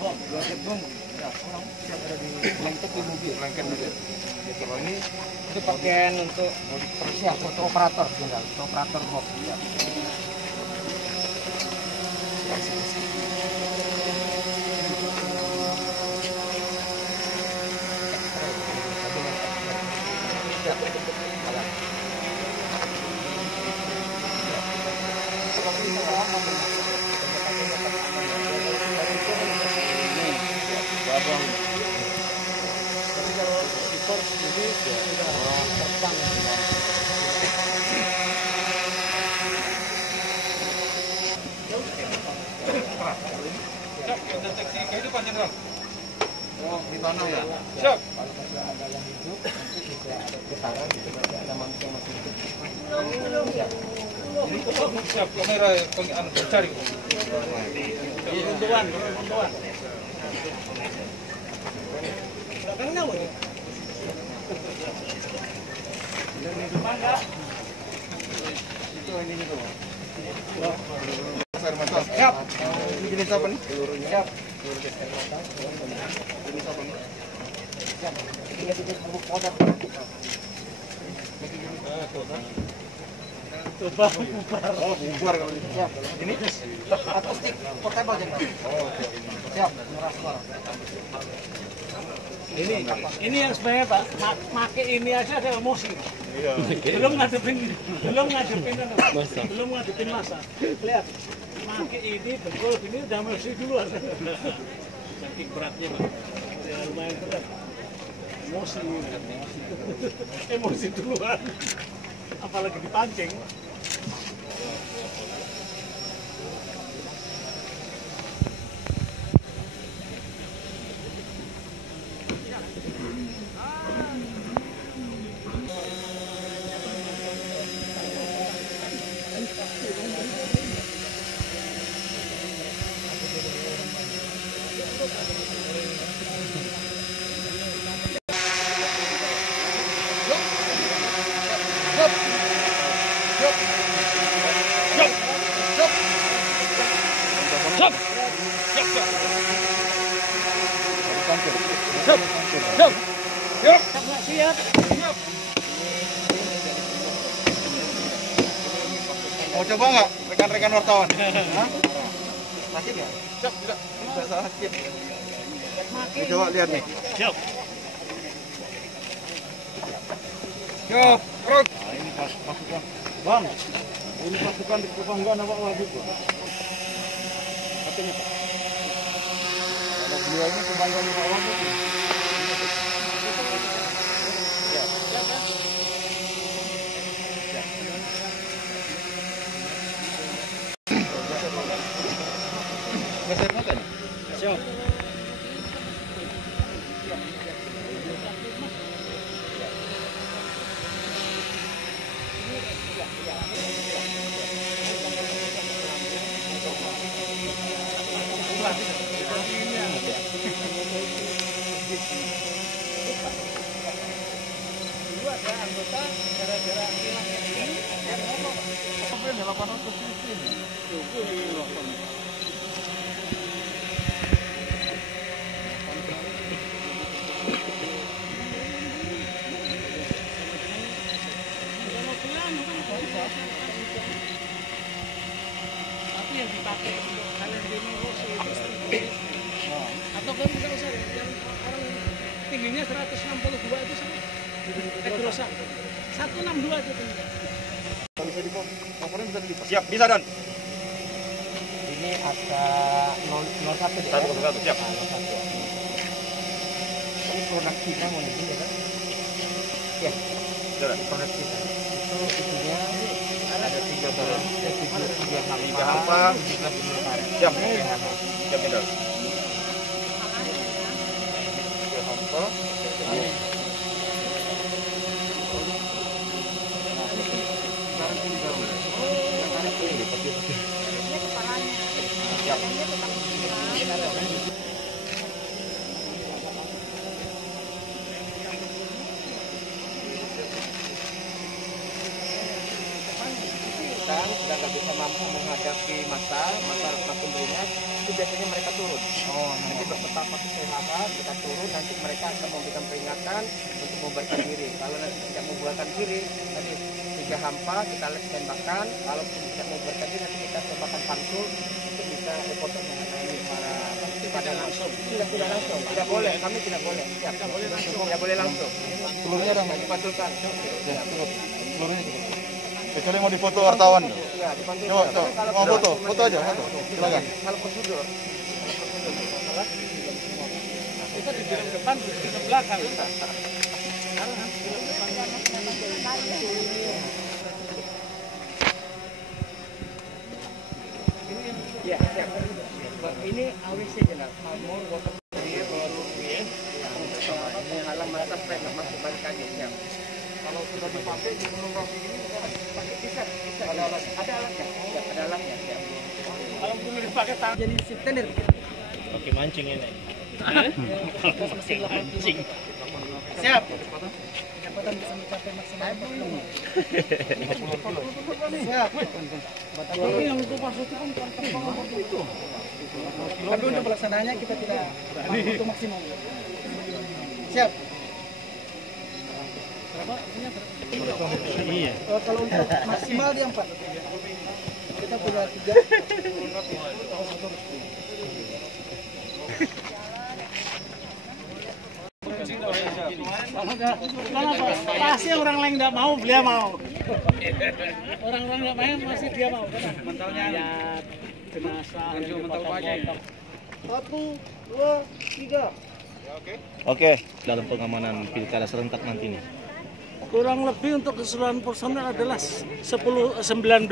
Lengket di mobil. Lengket mobil. Kalau ini itu pakaian untuk siap untuk operator tinggal, untuk operator box. Tapi kalau impor ini sudah terbang. Siap, deteksi kehidupan Jenderal. Oh, di tanah ya? Siap. Kalau ada yang hidup, nanti bisa ada tangan, ada manusia yang masih hidup. Siap. Siap, kamera cari. Runtuhan. Belakangnya apa nih? Itu ini tuh. Siap. Ini jenis apa nih? Siap. Jenis apa nih? Siap. Ini jenis bubuk produk. Coba bubar. Oh, bubar kalau ini. Siap. Ini akustik portable jangan. Oh, oke. Siap, ngeras suara. Ini yang sebenarnya Pak, make ini aja ada emosi. Iya. Belum ngadepin masa. Lihat, make ini betul ini udah emosi duluan. Saking beratnya Pak. Ya, lumayan berat. Emosi duluan. Apalagi dipancing. Siap. Mau coba nggak rekan-rekan wartawan? Sakit ya? Siap, tidak. Bisa sakit. Coba lihat nih. Siap. Siap, Rok. Nah, ini pasukan. Bang, ini pasukan di kebanggaan apa wajib, Bang? Katanya, Pak. Kalau beliau ini kebanggaan Pak Wajib. Gas air mata nih? Siap. Dulu ada anggota gara-gara hilangnya ini yang ngomong. Apa ini 800 ini? Tapi yang dipakai untuk Valentino Rossi atau kan nggak usah yang orang tingginya 162 itu sama Pedrosa 162 itu tinggi. Kalau bisa dipopuler bisa dilipat. Siap, bisa Don. Ini ada 01 deh. 101, siap. 01 ya. Ini produk Cina mau di sini kan? Ya, Sudah. produk Cina. Itu isinya ada 3 bahan, 3 hampa. Siap. Siap, Jenderal. 3 hampa. Sedang nggak bisa mampu menghadapi masa pembelinya, itu biasanya mereka turun. Nanti betapa kesehatan kita turun, nanti mereka akan memberikan peringatan untuk membubarkan diri. Kalau nanti tidak membubarkan diri, nanti 3 hampa kita tembakan. Kalau tidak membubarkan diri, nanti kita tembakan pantul. Itu bisa potong mengenai para pada langsung. Tidak langsung, tidak boleh. Kami tidak boleh. Siap. Tidak boleh langsung. Telurnya dong. Dipantulkan. Telurnya juga. Kecuali mau difoto wartawan. Iya, dipantulkan. Coba, mau foto aja, foto. Silakan. Kalau prosedur masalah Kita di depan, di belakang. ya, siap. Ini AWC jelas, Malmur, Water Clear, menghalang mata supaya nggak masuk balik lagi. Siap. Kalau sudah dipakai di gunung Rocky ini, bisa. Ada alatnya. Ya, ada alatnya. Siap. Kalau belum dipakai tangan. Jadi tender. Oke, mancing ini. Mancing. Siap. Kecepatan bisa mencapai maksimal 40. Siap. Tapi yang untuk masuk itu kan itu. Tapi untuk pelaksanaannya kita tidak untuk maksimum. Siap. Iya. Kalau untuk maksimal dia 4. Kita punya 3. Pasti orang lain tidak mau, beliau mau. Orang-orang tidak main masih dia mau. Mentalnya lihat jenazah. Mental aja. 1, 2, 3. Oke, dalam pengamanan pilkada serentak nanti nih. Kurang lebih untuk keseluruhan personel adalah 19.085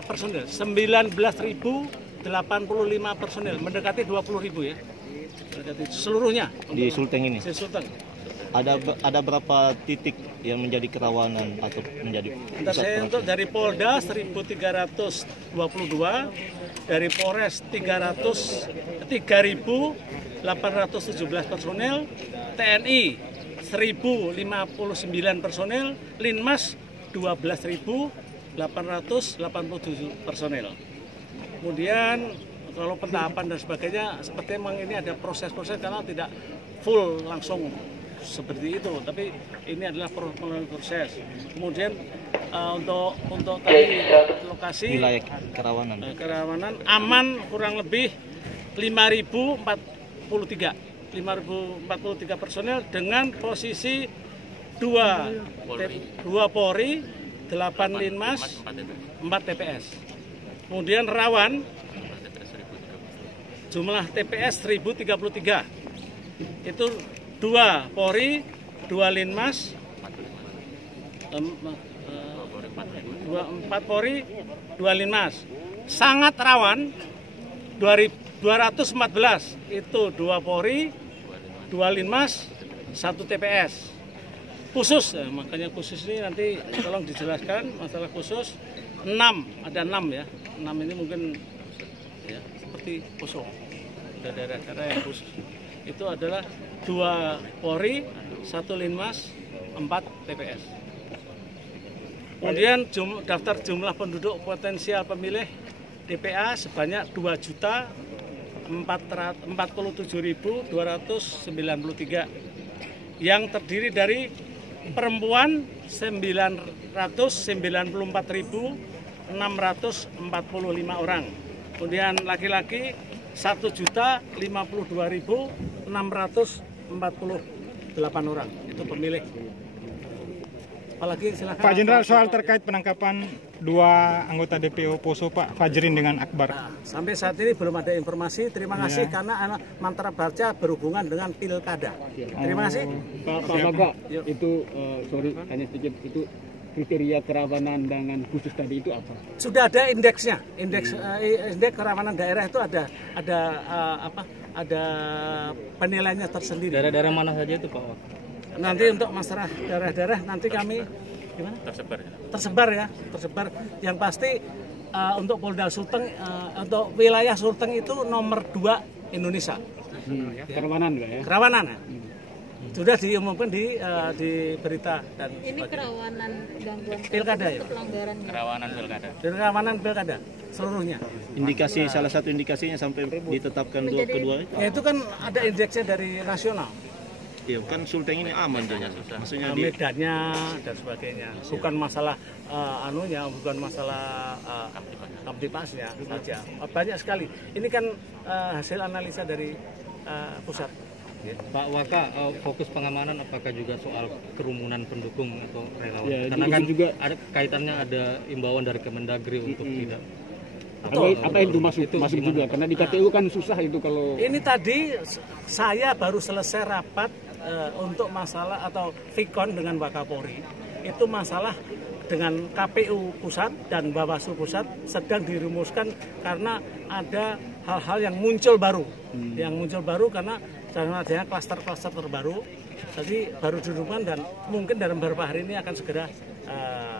personel. 19.085 personel, mendekati 20.000 ya. Mendekati seluruhnya. Di Sulteng ini. Di Sulteng. Ada berapa titik yang menjadi kerawanan atau menjadi Untuk saya untuk dari Polda 1.322, dari Polres 3.817 personel, TNI 1.059 personel, Linmas 12.887 personel. Kemudian kalau pentahapan dan sebagainya, sepertinya memang ini ada proses-proses karena tidak full langsung seperti itu, tapi ini adalah proses. Kemudian untuk tadi lokasi wilayah kerawanan. Kerawanan aman kurang lebih 5.043 personel dengan posisi 2 Polri, 8 Linmas, 4 TPS. Kemudian rawan jumlah TPS 1033. Itu 2 Polri, 2 Linmas, 4 Polri, 2 Linmas. Sangat rawan 214 itu 2 Polri, 2 Linmas, 1 TPS. Khusus, makanya khusus ini nanti tolong dijelaskan masalah khusus. 6, ada 6 ya. 6 ini mungkin ya seperti kosong. Ada daerah-daerah yang khusus. Itu adalah 2 Polri, 1 Linmas, 4 TPS. Kemudian daftar jumlah penduduk potensial pemilih DPA sebanyak 2.047.293 yang terdiri dari perempuan 994.645 orang. Kemudian laki-laki 1.052.648 orang. Itu pemilih. Apalagi silakan. Pak Jenderal, soal terkait penangkapan 2 anggota DPO Poso Pak Fajrin dengan Akbar. Nah, sampai saat ini belum ada informasi. Terima kasih karena Mantra Baca berhubungan dengan pilkada. Terima kasih. Pak Bapak, itu sorry hanya sedikit, itu kriteria kerawanan dengan khusus tadi itu apa? Sudah ada indeksnya, indeks kerawanan daerah itu ada penilaiannya tersendiri. Daerah-daerah mana saja itu Pak? Nanti untuk masalah daerah-daerah nanti kami gimana? Tersebar. Yang pasti untuk Polda Sulteng, untuk wilayah Sulteng itu nomor 2 Indonesia. Kerawanan enggak ya? Kerawanan. Sudah diumumkan di berita dan Ini kerawanan gangguan pilkada ya. pelanggaran. Kerawanan pilkada seluruhnya. Indikasi salah satu indikasinya sampai ditetapkan kedua itu. Ya itu kan ada indeksnya dari nasional. Iya, kan Sulteng ini aman ternyata. Maksudnya di Medannya dan sebagainya. Bukan masalah bukan masalah kamtipasnya saja. Banyak sekali. Ini kan hasil analisa dari pusat. Pak Waka, fokus pengamanan apakah juga soal kerumunan pendukung atau relawan? Ya, Karena itu kan juga ada kaitannya ada imbauan dari Kemendagri untuk tidak. apa itu masuk juga karena di KPU kan susah itu kalau Ini tadi saya baru selesai rapat untuk masalah atau Vikon dengan Wakapolri. Itu masalah dengan KPU pusat dan Bawaslu pusat sedang dirumuskan karena ada hal-hal yang muncul baru. Yang muncul baru karena adanya klaster-klaster terbaru. Jadi baru dirumuskan dan mungkin dalam beberapa hari ini akan segera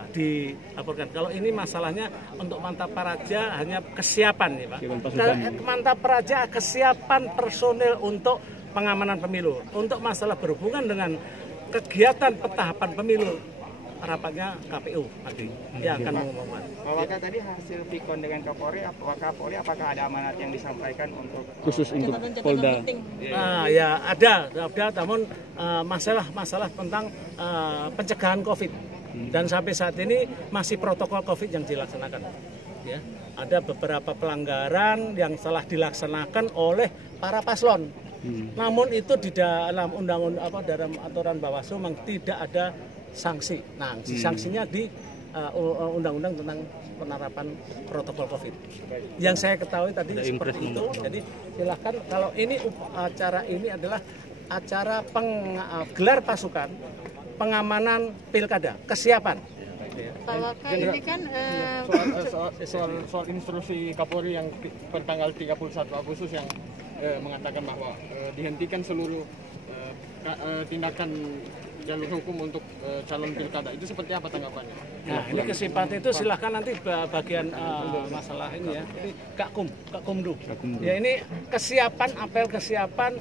dilaporkan. Kalau ini masalahnya untuk Mantap Praja hanya kesiapan nih Pak. Mantap Praja kesiapan personil untuk pengamanan pemilu. Untuk masalah berhubungan dengan kegiatan pentahapan pemilu, rapatnya KPU nanti yang akan mengumumkan. Pak Waka, tadi hasil Vikon dengan Kapolri, apakah ada amanat yang disampaikan untuk khusus untuk Polda. Ya ada, namun masalah tentang pencegahan COVID dan sampai saat ini masih protokol COVID yang dilaksanakan. Ya, ada beberapa pelanggaran yang telah dilaksanakan oleh para paslon. Namun itu di dalam dalam aturan Bawaslu memang tidak ada sanksi. Nah, sanksinya di undang-undang tentang penerapan protokol COVID. Yang saya ketahui tadi seperti itu. Jadi silakan kalau ini acara ini adalah acara gelar pasukan pengamanan pilkada, kesiapan. Pak Waka, ini kan soal instruksi Kapolri yang per tanggal 31 Agustus yang mengatakan bahwa dihentikan seluruh tindakan jalur hukum untuk calon pilkada, itu seperti apa tanggapannya? Nah, ini kesiapan itu silahkan nanti bagian masalah ini ya. Ini Kak Kumdu. Ya ini kesiapan, apel kesiapan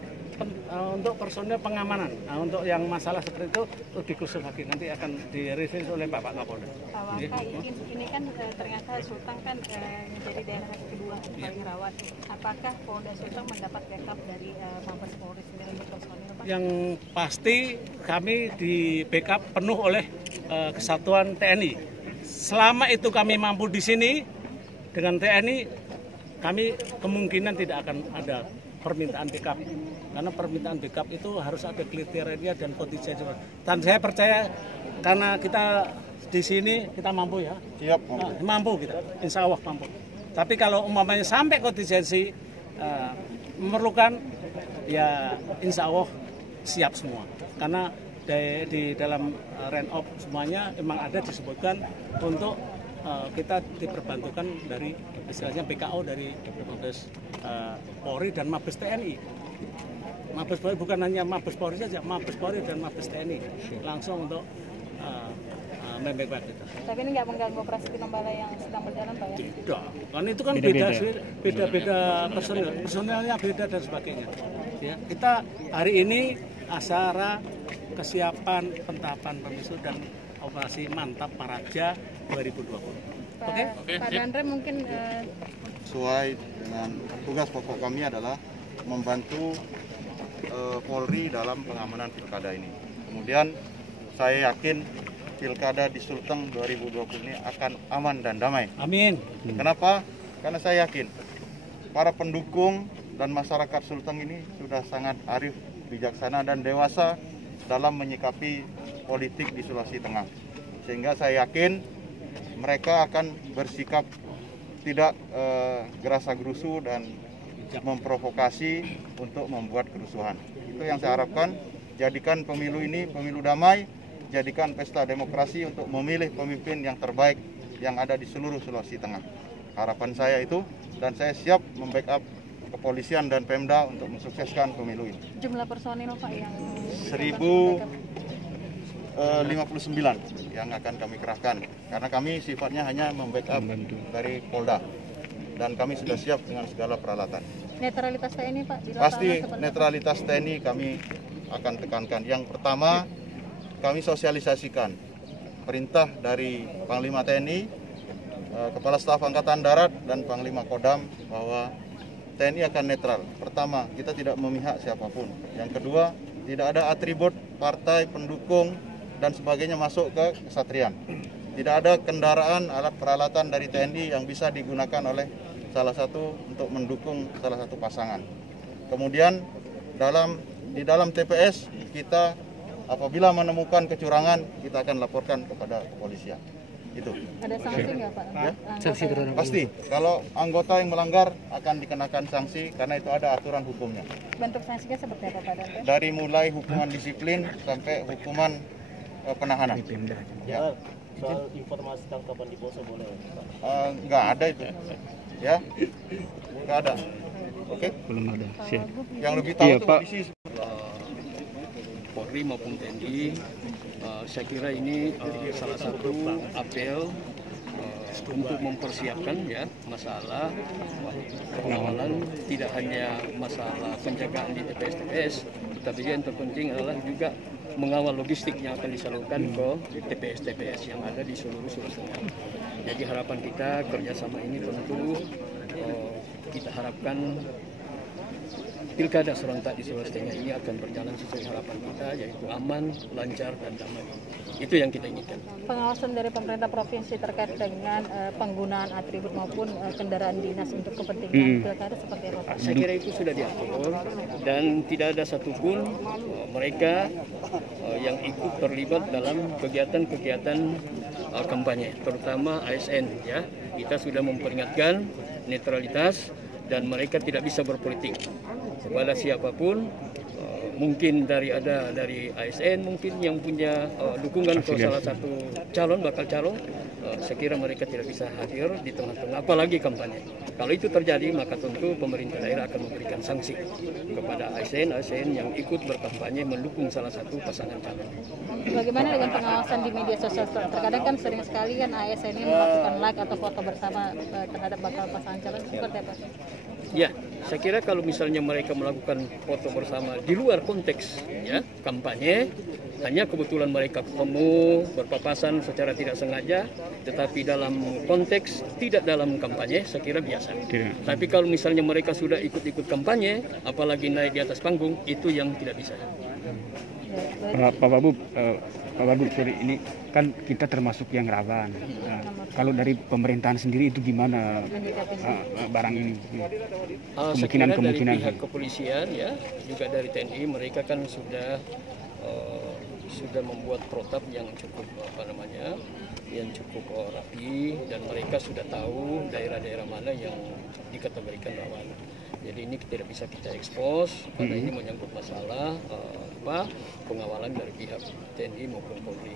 untuk personil pengamanan. Nah, untuk yang masalah seperti itu dikhusus lagi nanti akan direview oleh Bapak Kapolda. Pak Waka, ini kan ternyata Sulteng kan menjadi daerah kedua paling rawan. Apakah Polda Sulteng mendapat backup dari Mabes Polri sendiri untuk personil, Pak? Yang Pasti kami di backup penuh oleh kesatuan TNI. Selama itu kami mampu di sini dengan TNI, kami kemungkinan tidak akan ada permintaan backup. Karena permintaan backup itu harus ada kriteria dan kontingensi. Dan saya percaya karena kita di sini kita mampu ya. Siap. Mampu kita, insya Allah mampu. Tapi kalau umpamanya sampai kontingensi memerlukan, ya insya Allah siap semua. Karena di dalam RENOP semuanya memang ada disebutkan untuk kita diperbantukan dari istilahnya BKO dari Mabes Polri dan Mabes TNI. Mabes Polri bukan hanya Mabes Polri saja, Mabes Polri dan Mabes TNI langsung untuk membackup kita. Tapi ini nggak mengganggu operasi tinombala yang sedang berjalan, Pak ya? Tidak, karena itu kan beda-beda personelnya beda dan sebagainya. Ya, kita hari ini acara kesiapan pentahapan pemilu dan operasi Mantap Praja 2020. Oke? Pak Dandre mungkin Sesuai dengan tugas pokok kami adalah membantu Polri dalam pengamanan pilkada ini. Kemudian saya yakin pilkada di Sulteng 2020 ini akan aman dan damai. Amin. Kenapa? Karena saya yakin para pendukung dan masyarakat Sulteng ini sudah sangat arif, bijaksana dan dewasa dalam menyikapi politik di Sulawesi Tengah. Sehingga saya yakin mereka akan bersikap tidak gerasa-gerusu dan memprovokasi untuk membuat kerusuhan. Itu yang saya harapkan. Jadikan pemilu ini pemilu damai, jadikan pesta demokrasi untuk memilih pemimpin yang terbaik yang ada di seluruh Sulawesi Tengah. Harapan saya itu, dan saya siap membackup kepolisian dan Pemda untuk mensukseskan pemilu ini. jumlah personil, Pak, yang 1059 yang akan kami kerahkan, karena kami sifatnya hanya membackup dari Polda dan kami sudah siap dengan segala peralatan. netralitas TNI, Pak? Di Pasti lapangan seperti netralitas TNI kami akan tekankan. Yang pertama, kami sosialisasikan perintah dari Panglima TNI, Kepala Staf Angkatan Darat, dan Panglima Kodam bahwa TNI akan netral. Pertama, kita tidak memihak siapapun. Yang kedua, tidak ada atribut partai, pendukung, dan sebagainya masuk ke kesatrian. Tidak ada kendaraan, alat peralatan dari TNI yang bisa digunakan oleh salah satu untuk mendukung salah satu pasangan. Kemudian di dalam TPS kita apabila menemukan kecurangan kita akan laporkan kepada kepolisian. Itu. Ada sanksi nggak Pak? Ya? Sanksi Pasti. Kalau anggota yang melanggar akan dikenakan sanksi karena itu ada aturan hukumnya. Bentuk sanksinya seperti apa Pak Danto? Dari mulai hukuman disiplin sampai hukuman penahanan. Ya. Soal informasi tangkapan di Poso boleh, Pak? Nggak ada itu. Ya, nggak ada. Oke? Belum ada. Siap. Yang lebih tahu itu Pak. polisi. Polri maupun TNI, saya kira ini salah satu apel untuk mempersiapkan ya masalah pengawalan, tidak hanya masalah penjagaan di TPS-TPS, tetapi juga yang terpenting adalah juga mengawal logistik yang akan disalurkan ke TPS-TPS yang ada di seluruh Sulawesi Tengah. Jadi harapan kita kerjasama ini tentu kita harapkan pilkada serentak di Sulawesi Tengah ini akan berjalan sesuai harapan kita, yaitu aman, lancar, dan damai. Itu yang kita inginkan. Pengawasan dari pemerintah provinsi terkait dengan penggunaan atribut maupun kendaraan dinas untuk kepentingan pilkada seperti apa Pak? Saya kira itu sudah diatur dan tidak ada satupun mereka yang ikut terlibat dalam kegiatan-kegiatan kampanye, terutama ASN. Ya, kita sudah memperingatkan netralitas dan mereka tidak bisa berpolitik kepada siapapun. Mungkin dari ASN mungkin yang punya dukungan ke salah satu bakal calon, saya kira mereka tidak bisa hadir di tengah-tengah apalagi kampanye. Kalau itu terjadi maka tentu pemerintah daerah akan memberikan sanksi kepada ASN yang ikut berkampanye mendukung salah satu pasangan calon. Bagaimana dengan pengawasan di media sosial? Terkadang kan sering sekali kan ASN ini melakukan like atau foto bersama terhadap bakal pasangan calon, seperti apa? Ya, saya kira kalau misalnya mereka melakukan foto bersama di luar konteks ya kampanye, hanya kebetulan mereka ketemu berpapasan secara tidak sengaja, tetapi dalam konteks tidak dalam kampanye, saya kira biasa. Tapi kalau misalnya mereka sudah ikut-ikut kampanye, apalagi naik di atas panggung, itu yang tidak bisa. Pak Wagub, sorry, ini kan kita termasuk yang rawan. Kalau dari pemerintahan sendiri itu gimana barang ini? Kemungkinan dari pihak kepolisian ya, juga dari TNI, mereka kan sudah membuat protap yang cukup rapi, dan mereka sudah tahu daerah-daerah mana yang dikategorikan rawan. Jadi ini tidak bisa kita ekspos karena ini menyangkut masalah pengawalan dari pihak TNI maupun Polri.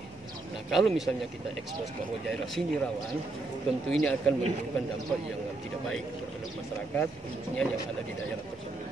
Nah, kalau misalnya kita ekspos bahwa daerah sini rawan, tentu ini akan menimbulkan dampak yang tidak baik terhadap masyarakat, khususnya yang ada di daerah tersebut.